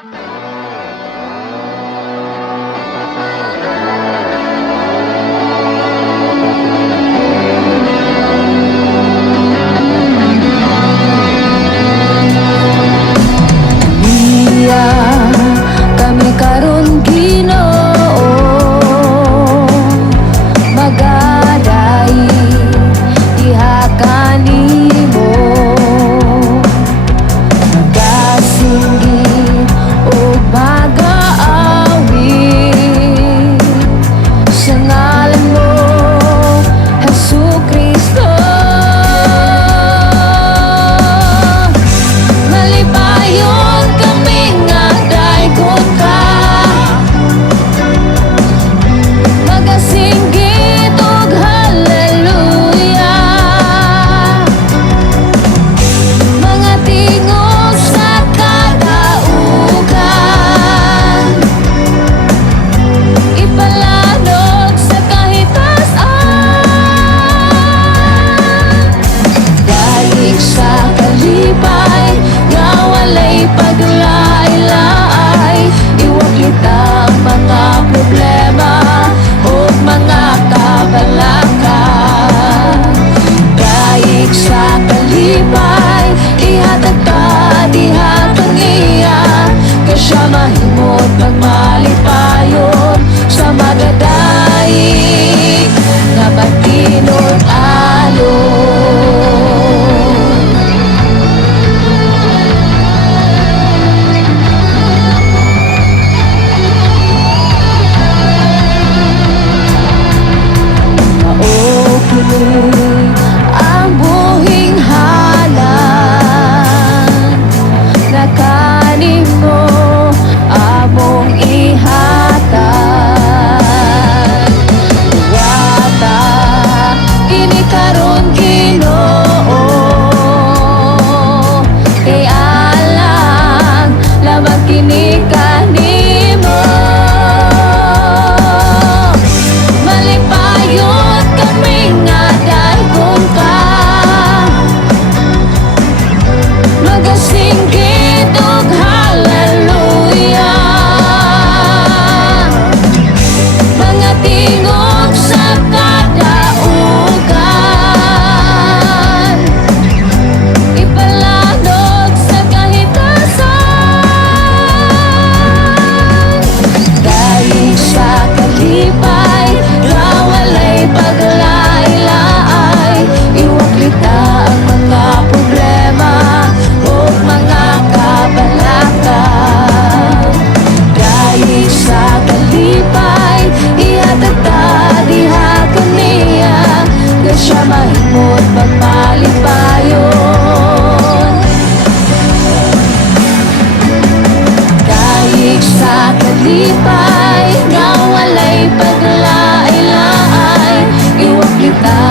Kami karon Ginoo magaday diha kanimo magasinggit ug mag-aawi sa ngalan mo Jesucristo. Malipayon kami nga dayon ka magasinggit og hallelujah mga tingog sa kadaugan ipalanog sa kahitasan dayeg sa kalipay nga walay paglaay-laay iwag kita ang mga problema o mga kabalaka dayeg sa kalipay ihatag ka diha kangiya kasya mahimot magmalipayon sa magadayeg nga batinon alon. Ang buhing halan na kanimo among ihatag wata ini karon Ginoo kay alang lamang kini kanimo malipayon kami nga dayon ka magasinggit og hallelujah mga tingog sa kadaugan ipalanog sa kahitasan dayeg sa kalipay nga walay paglaay-laay iwag kita ang mga problema o mga kabalaka dayeg sa kalipay ihatag ta diha kaniya kasya mahimot magmalipayon dayeg sa kalipay nga walay paglaay-laay iwag kita